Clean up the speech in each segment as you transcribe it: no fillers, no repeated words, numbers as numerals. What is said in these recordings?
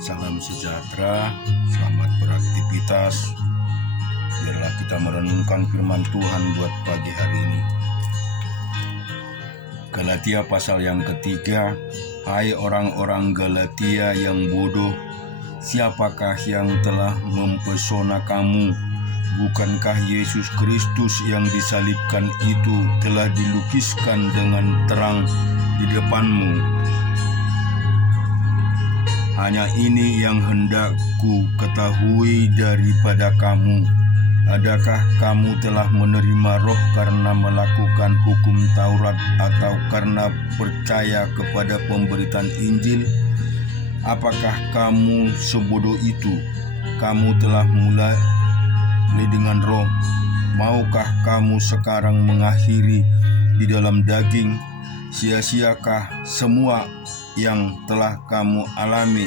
Salam sejahtera, selamat beraktivitas. Biarlah kita merenungkan firman Tuhan buat pagi hari ini. Galatia pasal yang ketiga. Hai orang-orang Galatia yang bodoh, siapakah yang telah mempesona kamu? Bukankah Yesus Kristus yang disalibkan itu telah dilukiskan dengan terang di depanmu? Hanya ini yang hendak ku ketahui daripada kamu. Adakah kamu telah menerima Roh karena melakukan hukum Taurat atau karena percaya kepada pemberitaan Injil? Apakah kamu sebodoh itu? Kamu telah mulai dengan Roh. Maukah kamu sekarang mengakhiri di dalam daging? Sia-siakah semua yang telah kamu alami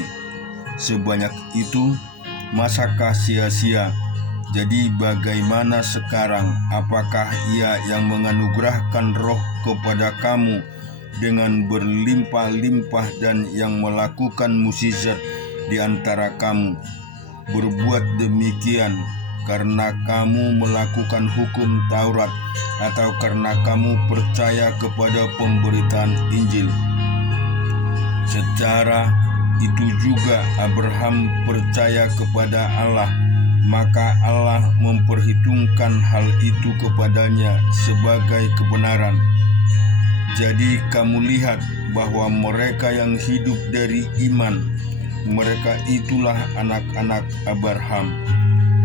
sebanyak itu? Masakah sia-sia? Jadi bagaimana sekarang? Apakah Ia yang menganugerahkan Roh kepada kamu dengan berlimpah-limpah dan yang melakukan mukjizat di antara kamu berbuat demikian karena kamu melakukan hukum Taurat atau karena kamu percaya kepada pemberitaan Injil? Secara itu juga Abraham percaya kepada Allah, maka Allah memperhitungkan hal itu kepadanya sebagai kebenaran. Jadi kamu lihat bahwa mereka yang hidup dari iman, mereka itulah anak-anak Abraham.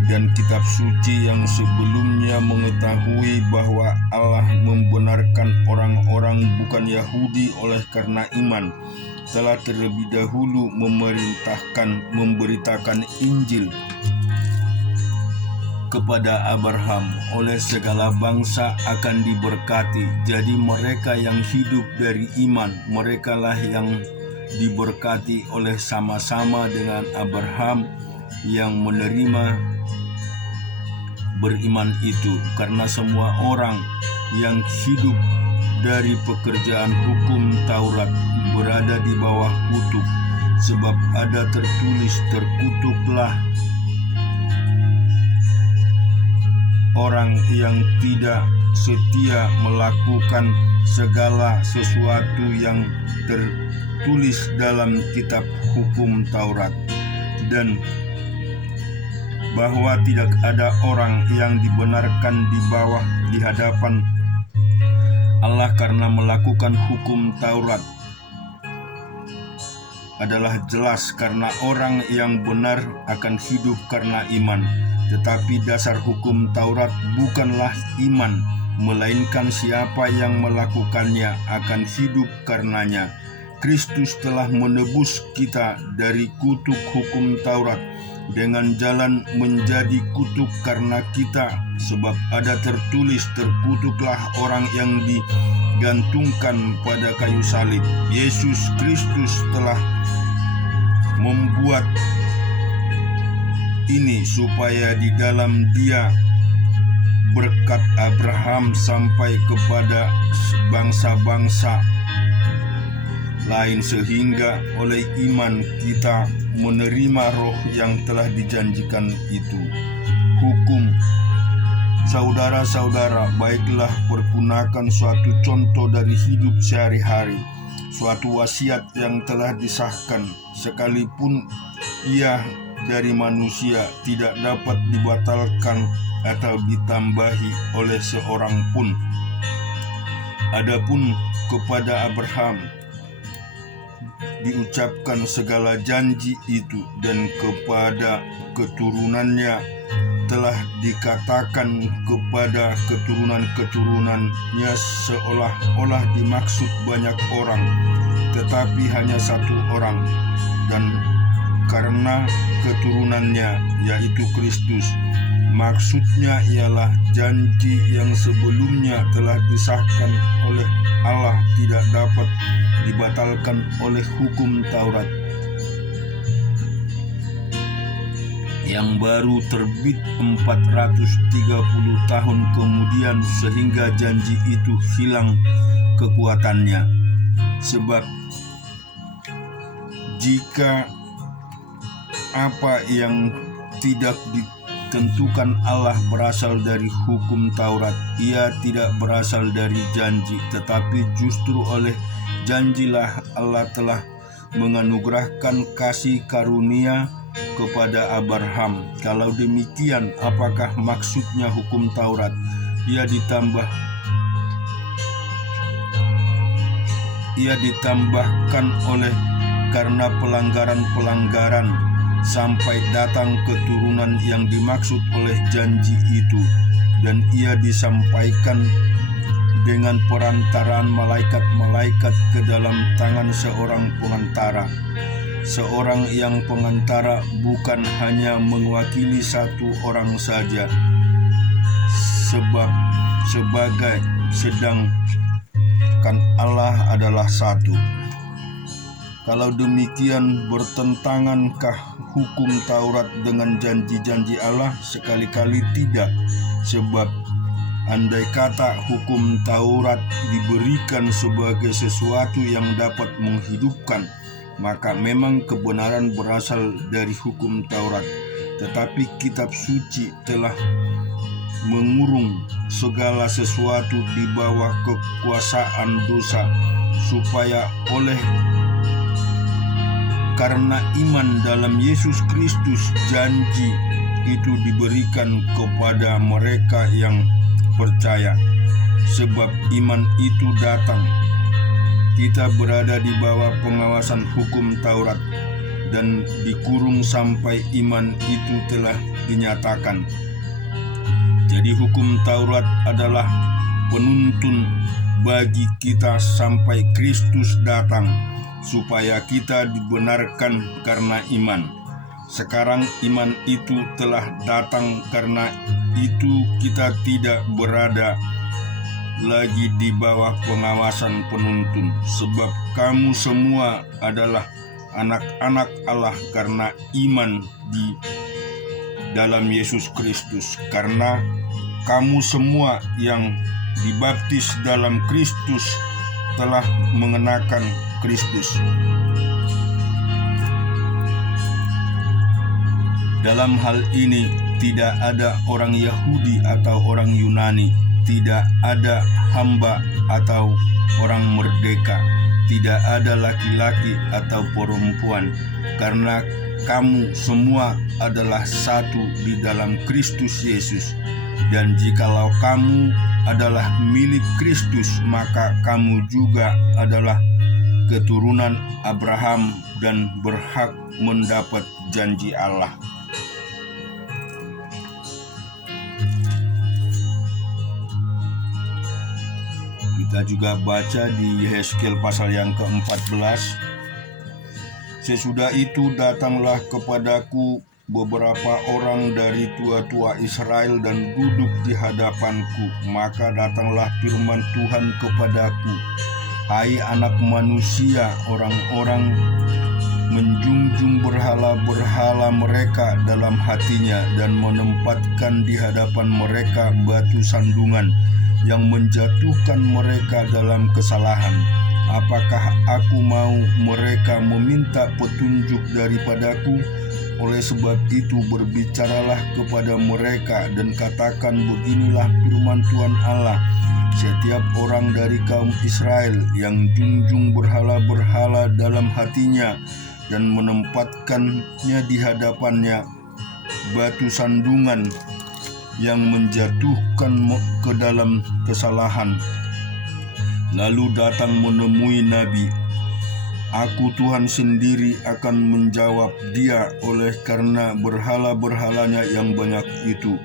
Dan kitab suci yang sebelumnya mengetahui bahwa Allah membenarkan orang-orang bukan Yahudi oleh karena iman, telah terlebih dahulu memberitakan Injil kepada Abraham. Oleh segala bangsa akan diberkati. Jadi mereka yang hidup dari iman, merekalah yang diberkati oleh sama-sama dengan Abraham yang menerima beriman itu, karena semua orang yang hidup dari pekerjaan hukum Taurat berada di bawah kutuk, sebab ada tertulis, terkutuklah orang yang tidak setia melakukan segala sesuatu yang tertulis dalam kitab hukum Taurat, dan bahwa tidak ada orang yang dibenarkan di hadapan Allah karena melakukan hukum Taurat. Adalah jelas karena orang yang benar akan hidup karena iman. Tetapi dasar hukum Taurat bukanlah iman, melainkan siapa yang melakukannya akan hidup karenanya. Kristus telah menebus kita dari kutuk hukum Taurat dengan jalan menjadi kutuk karena kita, sebab ada tertulis, terkutuklah orang yang digantungkan pada kayu salib. Yesus Kristus telah membuat ini supaya di dalam Dia berkat Abraham sampai kepada bangsa-bangsa lain, sehingga oleh iman kita menerima Roh yang telah dijanjikan itu. Hukum. Saudara-saudara, baiklah pergunakan suatu contoh dari hidup sehari-hari, suatu wasiat yang telah disahkan, sekalipun ia dari manusia, tidak dapat dibatalkan atau ditambahi oleh seorang pun. Adapun kepada Abraham diucapkan segala janji itu, dan kepada keturunannya telah dikatakan kepada keturunan-keturunannya, seolah-olah dimaksud banyak orang, tetapi hanya satu orang, dan karena keturunannya, yaitu Kristus. Maksudnya ialah janji yang sebelumnya telah disahkan oleh Allah tidak dapat dibatalkan oleh hukum Taurat yang baru terbit 430 tahun kemudian, sehingga janji itu hilang kekuatannya. Sebab jika apa yang tidak ditentukan Allah berasal dari hukum Taurat. Ia tidak berasal dari janji, tetapi justru oleh janjilah Allah telah menganugerahkan kasih karunia kepada Abraham. Kalau demikian, apakah maksudnya hukum Taurat? Ia ditambahkan oleh karena pelanggaran-pelanggaran sampai datang keturunan yang dimaksud oleh janji itu, dan ia disampaikan dengan perantaraan malaikat-malaikat ke dalam tangan seorang pengantara. Seorang yang pengantara bukan hanya mewakili satu orang saja, sedangkan Allah adalah satu. Kalau demikian, bertentangankah hukum Taurat dengan janji-janji Allah? Sekali-kali tidak, sebab andai kata hukum Taurat diberikan sebagai sesuatu yang dapat menghidupkan, maka memang kebenaran berasal dari hukum Taurat. Tetapi kitab suci telah mengurung segala sesuatu di bawah kekuasaan dosa, supaya karena iman dalam Yesus Kristus, janji itu diberikan kepada mereka yang percaya. Sebab iman itu datang, kita berada di bawah pengawasan hukum Taurat dan dikurung sampai iman itu telah dinyatakan. Jadi hukum Taurat adalah penuntun bagi kita sampai Kristus datang, supaya kita dibenarkan karena iman. Sekarang iman itu telah datang, karena itu kita tidak berada lagi di bawah pengawasan penuntun. Sebab kamu semua adalah anak-anak Allah karena iman di dalam Yesus Kristus. Karena kamu semua yang dibaptis dalam Kristus telah mengenakan Kristus. Dalam hal ini tidak ada orang Yahudi atau orang Yunani, tidak ada hamba atau orang merdeka, tidak ada laki-laki atau perempuan, karena kamu semua adalah satu di dalam Kristus Yesus. Dan jikalau kamu adalah milik Kristus, maka kamu juga adalah keturunan Abraham dan berhak mendapat janji Allah. Kita juga baca di Yehezkiel pasal yang ke-14. Sesudah itu datanglah kepadaku beberapa orang dari tua-tua Israel dan duduk di hadapanku. Maka datanglah firman Tuhan kepadaku, hai anak manusia, orang-orang menjunjung berhala-berhala mereka dalam hatinya dan menempatkan di hadapan mereka batu sandungan yang menjatuhkan mereka dalam kesalahan. Apakah aku mau mereka meminta petunjuk daripadaku? Oleh sebab itu berbicaralah kepada mereka dan katakan, beginilah firman Tuhan Allah, setiap orang dari kaum Israel yang junjung berhala-berhala dalam hatinya dan menempatkannya di hadapannya batu sandungan yang menjatuhkan ke dalam kesalahan, lalu datang menemui Nabi, aku Tuhan sendiri akan menjawab dia oleh karena berhala-berhalanya yang banyak itu,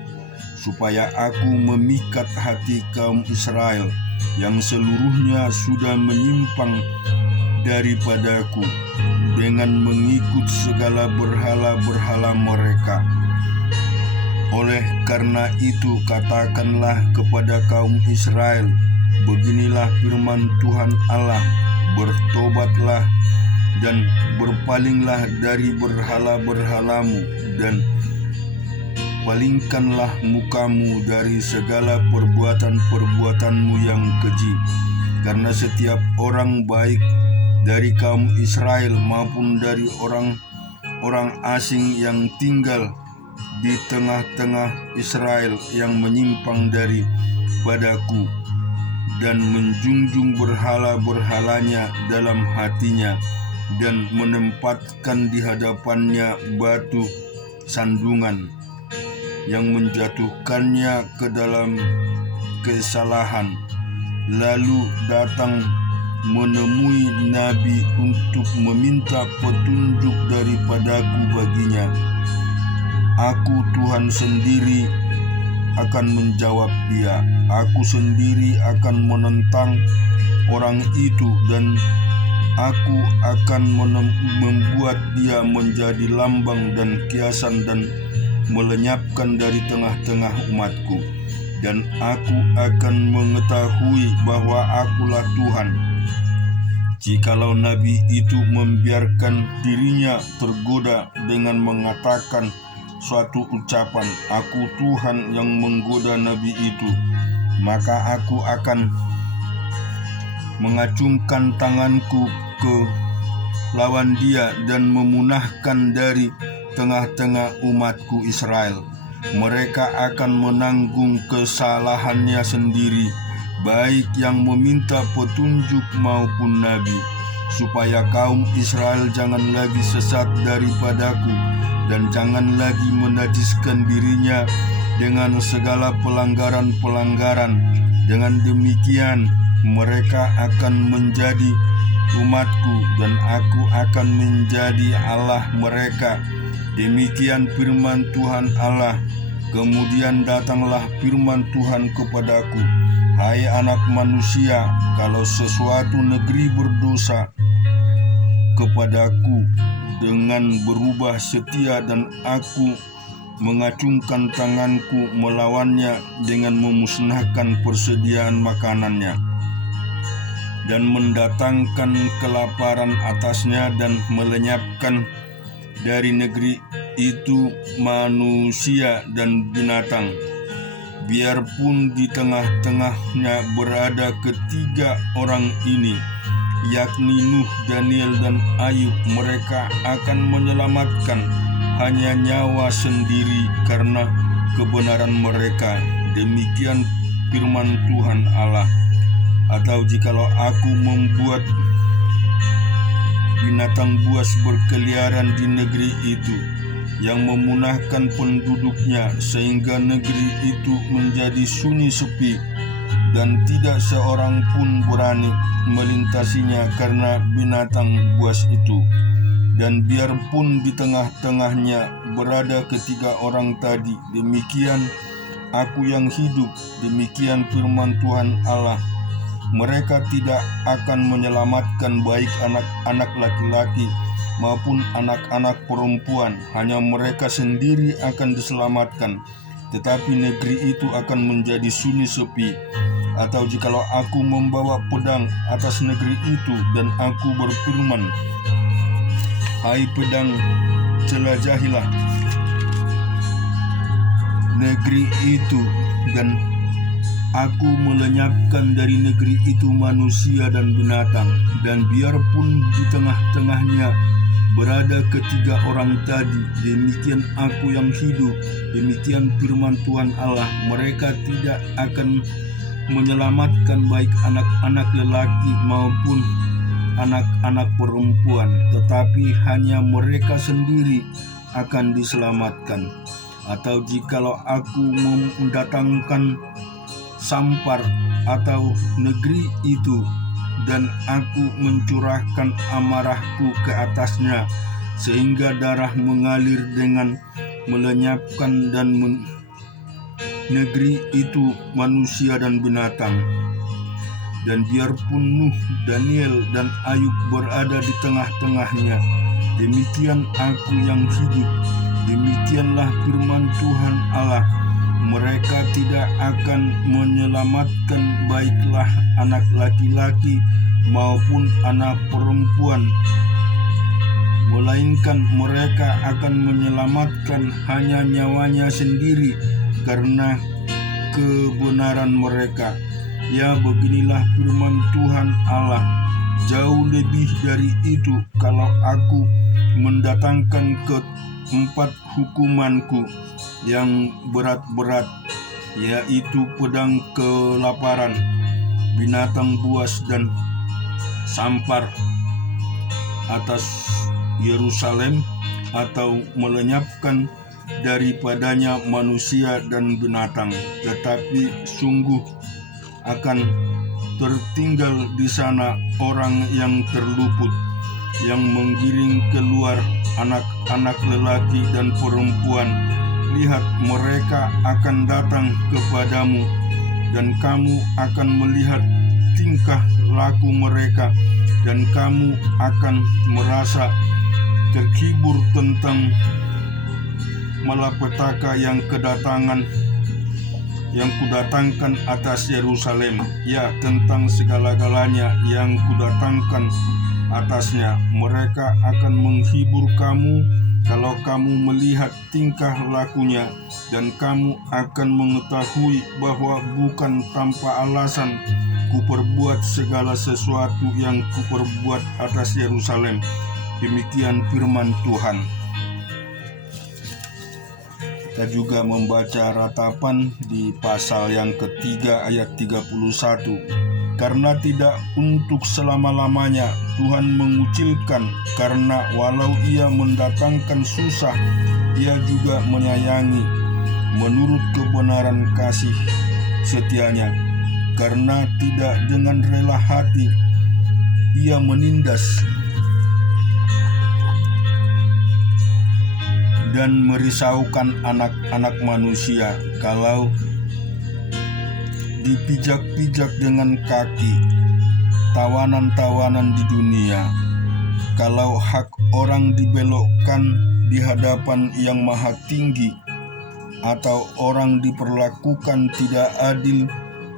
supaya aku memikat hati kaum Israel yang seluruhnya sudah menyimpang daripadaku dengan mengikut segala berhala-berhala mereka. Oleh karena itu katakanlah kepada kaum Israel, beginilah firman Tuhan Allah, bertobatlah dan berpalinglah dari berhala-berhalamu dan palingkanlah mukamu dari segala perbuatan-perbuatanmu yang keji. Karena setiap orang baik dari kaum Israel maupun dari orang orang asing yang tinggal di tengah-tengah Israel yang menyimpang daripadaku dan menjunjung berhala-berhalanya dalam hatinya dan menempatkan di hadapannya batu sandungan yang menjatuhkannya ke dalam kesalahan, lalu datang menemui nabi untuk meminta petunjuk daripadaku baginya. Aku Tuhan sendiri akan menjawab dia. Aku sendiri akan menentang orang itu dan aku akan membuat dia menjadi lambang dan kiasan dan melenyapkan dari tengah-tengah umatku. Dan aku akan mengetahui bahwa akulah Tuhan. Jikalau nabi itu membiarkan dirinya tergoda dengan mengatakan suatu ucapan, aku Tuhan yang menggoda nabi itu, maka aku akan mengacungkan tanganku ke lawan dia dan memunahkan dari tengah-tengah umatku Israel. Mereka akan menanggung kesalahannya sendiri, baik yang meminta petunjuk maupun nabi, supaya kaum Israel jangan lagi sesat daripadaku dan jangan lagi menajiskan dirinya dengan segala pelanggaran-pelanggaran. Dengan demikian mereka akan menjadi umatku dan aku akan menjadi Allah mereka. Demikian firman Tuhan Allah. Kemudian datanglah firman Tuhan kepadaku, hai anak manusia, kalau sesuatu negeri berdosa kepadaku dengan berubah setia dan aku mengacungkan tanganku melawannya dengan memusnahkan persediaan makanannya dan mendatangkan kelaparan atasnya dan melenyapkan dari negeri itu manusia dan binatang, biarpun di tengah-tengahnya berada ketiga orang ini, yakni Nuh, Daniel, dan Ayub, mereka akan menyelamatkan hanya nyawa sendiri karena kebenaran mereka. Demikian firman Tuhan Allah. Atau jikalau aku membuat binatang buas berkeliaran di negeri itu, yang memunahkan penduduknya, sehingga negeri itu menjadi sunyi sepi dan tidak seorang pun berani melintasinya karena binatang buas itu. Dan biarpun di tengah-tengahnya berada ketiga orang tadi, demikian aku yang hidup, demikian firman Tuhan Allah, mereka tidak akan menyelamatkan baik anak-anak laki-laki maupun anak-anak perempuan, hanya mereka sendiri akan diselamatkan, tetapi negeri itu akan menjadi sunyi sepi. Atau jikalau aku membawa pedang atas negeri itu dan aku berfirman, hai pedang, jelajahilah negeri itu, dan aku melenyapkan dari negeri itu manusia dan binatang, dan biarpun di tengah-tengahnya berada ketiga orang tadi, demikian aku yang hidup, demikian firman Tuhan Allah, mereka tidak akan menyelamatkan baik anak-anak lelaki maupun anak-anak perempuan, tetapi hanya mereka sendiri akan diselamatkan. Atau jikalau aku mendatangkan sampar atau negeri itu, dan aku mencurahkan amarahku ke atasnya, sehingga darah mengalir dengan melenyapkan dan negeri itu manusia dan binatang. Dan biarpun Nuh, Daniel, dan Ayub berada di tengah-tengahnya, demikian aku yang hidup, demikianlah firman Tuhan Allah, mereka tidak akan menyelamatkan baiklah anak laki-laki maupun anak perempuan, melainkan mereka akan menyelamatkan hanya nyawanya sendiri karena kebenaran mereka. Ya, beginilah firman Tuhan Allah, jauh lebih dari itu kalau aku mendatangkan keempat hukumanku yang berat-berat, yaitu pedang kelaparan, binatang buas dan sampar atas Yerusalem, atau melenyapkan daripadanya manusia dan binatang, tetapi sungguh akan tertinggal di sana orang yang terluput, yang menggiring keluar anak-anak lelaki dan perempuan. Lihat, mereka akan datang kepadamu, dan kamu akan melihat tingkah laku mereka, dan kamu akan merasa terhibur tentang malapetaka yang kudatangkan atas Yerusalem, ya, tentang segala-galanya yang kudatangkan atasnya. Mereka akan menghibur kamu kalau kamu melihat tingkah lakunya, dan kamu akan mengetahui bahwa bukan tanpa alasan kuperbuat segala sesuatu yang kuperbuat atas Yerusalem. Demikian firman Tuhan. Kita juga membaca ratapan di pasal yang ketiga ayat 31. Karena tidak untuk selama-lamanya Tuhan mengucilkan, karena walau ia mendatangkan susah, ia juga menyayangi menurut kebenaran kasih setianya. Karena tidak dengan rela hati ia menindas dan merisaukan anak-anak manusia, kalau dipijak-pijak dengan kaki tawanan-tawanan di dunia, kalau hak orang dibelokkan di hadapan Yang Maha Tinggi, atau orang diperlakukan tidak adil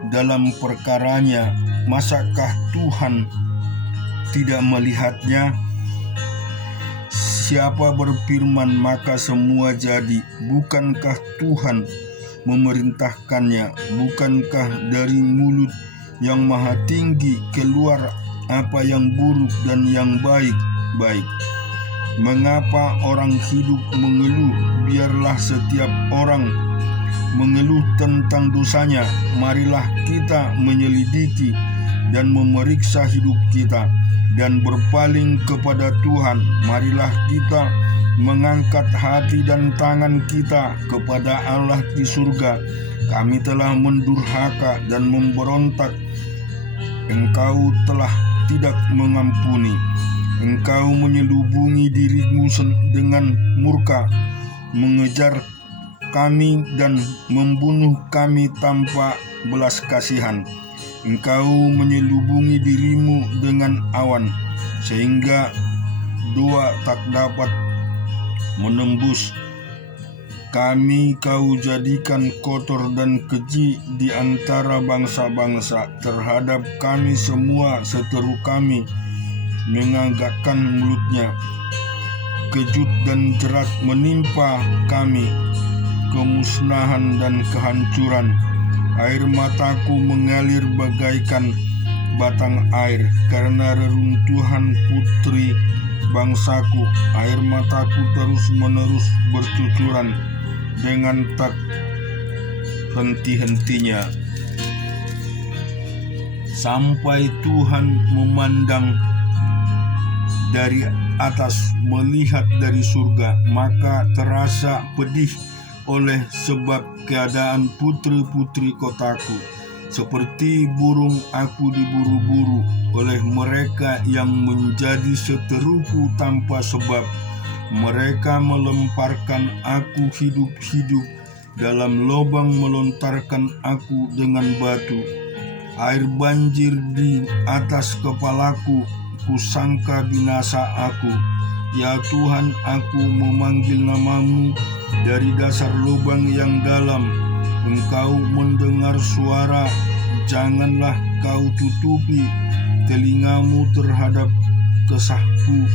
dalam perkaranya, masakah Tuhan tidak melihatnya? Siapa berfirman maka semua jadi? Bukankah Tuhan memerintahkannya? Bukankah dari mulut Yang Maha Tinggi keluar apa yang buruk dan yang baik-baik? Mengapa orang hidup mengeluh? Biarlah setiap orang mengeluh tentang dosanya. Marilah kita menyelidiki dan memeriksa hidup kita dan berpaling kepada Tuhan. Marilah kita mengangkat hati dan tangan kita kepada Allah di surga. Kami telah mendurhaka dan memberontak. Engkau telah tidak mengampuni. Engkau menyelubungi dirimu dengan murka, mengejar kami dan membunuh kami tanpa belas kasihan. Engkau menyelubungi dirimu dengan awan, sehingga doa tak dapat menembus. Kami kau jadikan kotor dan keji di antara bangsa-bangsa. Terhadap kami semua seteru kami mengagakkan mulutnya. Kejut dan jerat menimpa kami, kemusnahan dan kehancuran. Air mataku mengalir bagaikan batang air karena reruntuhan putri bangsaku. Air mataku terus-menerus bercucuran dengan tak henti-hentinya, sampai Tuhan memandang dari atas, melihat dari surga. Maka terasa pedih oleh sebab keadaan putri-putri kotaku. Seperti burung aku diburu-buru oleh mereka yang menjadi seteruku tanpa sebab. Mereka melemparkan aku hidup-hidup, dalam lubang melontarkan aku dengan batu. Air banjir di atas kepalaku, kusangka binasa aku. Ya Tuhan, aku memanggil namamu dari dasar lubang yang dalam. Engkau mendengar suara, janganlah kau tutupi telingamu terhadap kesahku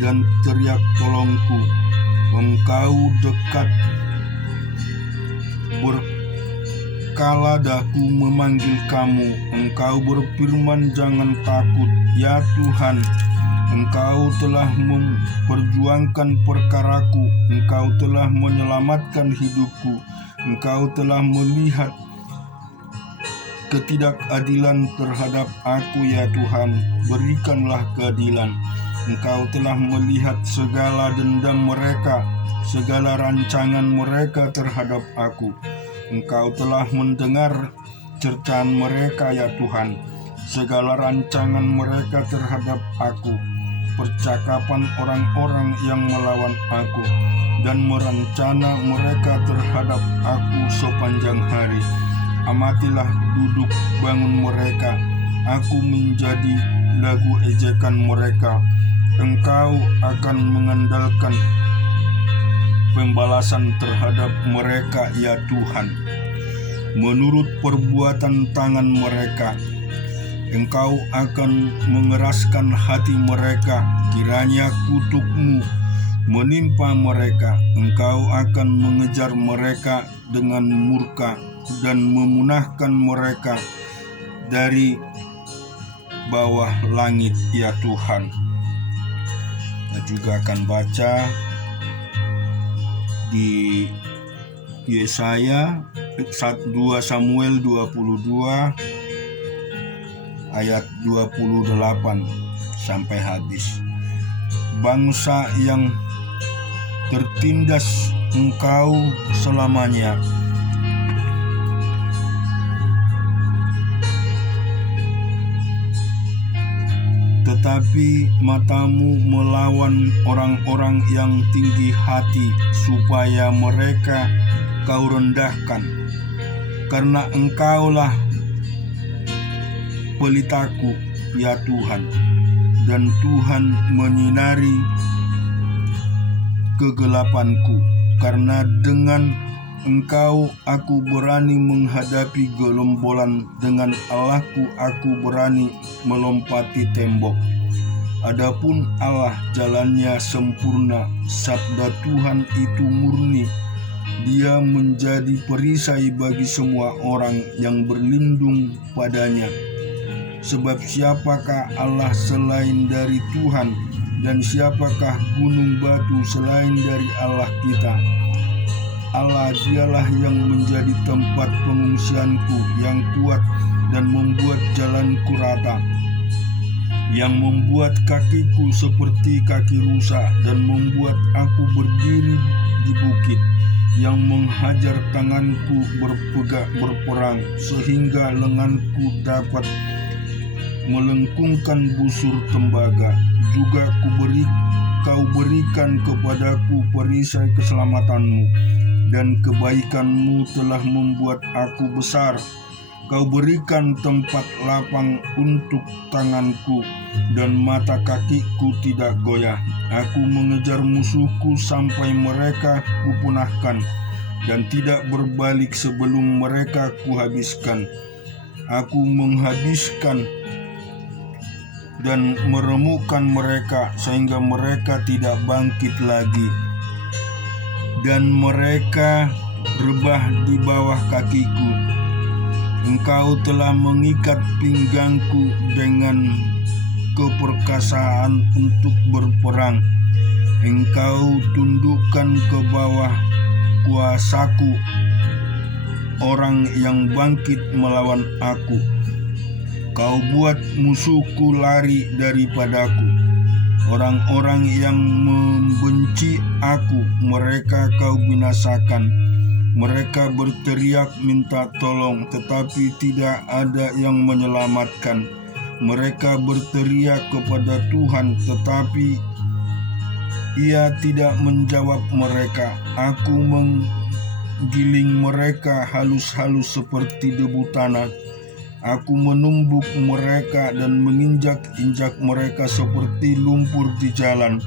dan teriak tolongku. Engkau dekat kala daku memanggil kamu, Engkau berfirman, jangan takut, ya Tuhan. Engkau telah memperjuangkan perkaraku, Engkau telah menyelamatkan hidupku, Engkau telah melihat ketidakadilan terhadap aku, ya Tuhan. Berikanlah keadilan. Engkau telah melihat segala dendam mereka, segala rancangan mereka terhadap aku. Engkau telah mendengar cercaan mereka, ya Tuhan, segala rancangan mereka terhadap aku, percakapan orang-orang yang melawan aku, dan merencana mereka terhadap aku sepanjang hari. Amatilah duduk bangun mereka, aku menjadi lagu ejekan mereka. Engkau akan mengandalkan pembalasan terhadap mereka, ya Tuhan, menurut perbuatan tangan mereka. Engkau akan mengeraskan hati mereka, kiranya kutuk-Mu menimpa mereka. Engkau akan mengejar mereka dengan murka dan memunahkan mereka dari bawah langit, ya Tuhan. Kita juga akan baca di Yesaya 2 Samuel 22 ayat 28 sampai habis. Bangsa yang tertindas Engkau selamanya, tetapi matamu melawan orang-orang yang tinggi hati, supaya mereka Kau rendahkan. Karena Engkaulah pelitaku, ya Tuhan, dan Tuhan menyinari kegelapanku. Karena dengan Engkau aku berani menghadapi gerombolan, dengan Allahku aku berani melompati tembok. Adapun Allah jalannya sempurna, sabda Tuhan itu murni. Dia menjadi perisai bagi semua orang yang berlindung padanya. Sebab siapakah Allah selain dari Tuhan, dan siapakah gunung batu selain dari Allah kita? Allah dialah yang menjadi tempat pengungsianku, yang kuat dan membuat jalanku rata, yang membuat kakiku seperti kaki rusa dan membuat aku berdiri di bukit, yang menghajar tanganku berperang sehingga lenganku dapat melengkungkan busur tembaga. Juga Kau berikan kepadaku perisai keselamatanmu, dan kebaikanmu telah membuat aku besar. Kau berikan tempat lapang untuk tanganku, dan mata kakiku tidak goyah. Aku mengejar musuhku sampai mereka kupunahkan, dan tidak berbalik sebelum mereka kuhabiskan. Aku menghabiskan dan meremukkan mereka, sehingga mereka tidak bangkit lagi, dan mereka rebah di bawah kakiku. Engkau telah mengikat pinggangku dengan keperkasaan untuk berperang. Engkau tundukkan ke bawah kuasaku orang yang bangkit melawan aku. Kau buat musuhku lari daripadaku. Orang-orang yang membenci aku, mereka Kau binasakan. Mereka berteriak minta tolong, tetapi tidak ada yang menyelamatkan. Mereka berteriak kepada Tuhan, tetapi Ia tidak menjawab mereka. Aku menggiling mereka halus-halus seperti debu tanah. Aku menumbuk mereka dan menginjak-injak mereka seperti lumpur di jalan.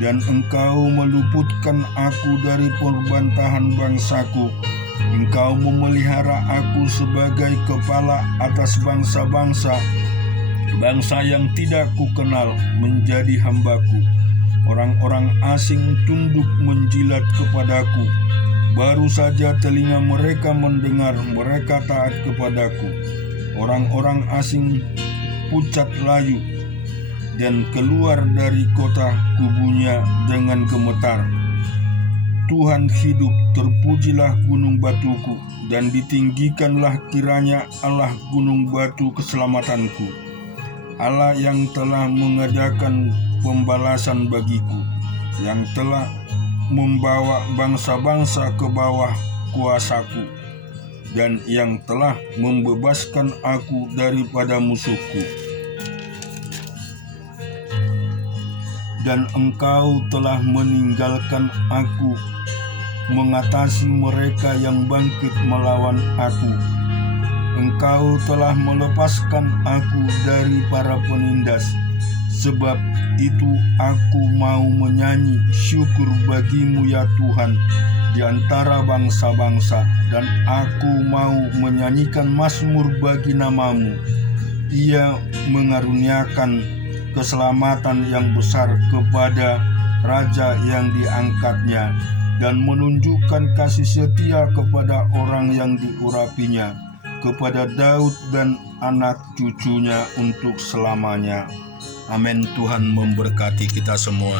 Dan Engkau meluputkan aku dari perbantahan bangsaku. Engkau memelihara aku sebagai kepala atas bangsa-bangsa. Bangsa yang tidak kukenal menjadi hambaku. Orang-orang asing tunduk menjilat kepadaku. Baru saja telinga mereka mendengar, mereka taat kepadaku. Orang-orang asing pucat layu dan keluar dari kota kubunya dengan gemetar. Tuhan hidup, terpujilah gunung batuku, dan ditinggikanlah kiranya Allah gunung batu keselamatanku. Allah yang telah mengadakan pembalasan bagiku, yang telah membawa bangsa-bangsa ke bawah kuasaku, dan yang telah membebaskan aku daripada musuhku. Dan Engkau telah meninggalkan aku mengatasi mereka yang bangkit melawan aku. Engkau telah melepaskan aku dari para penindas. Sebab itu aku mau menyanyi syukur bagimu ya Tuhan di antara bangsa-bangsa, dan aku mau menyanyikan mazmur bagi namamu. Ia mengaruniakan keselamatan yang besar kepada raja yang diangkatnya, dan menunjukkan kasih setia kepada orang yang diurapinya, kepada Daud dan anak cucunya untuk selamanya. Amin. Tuhan memberkati kita semua.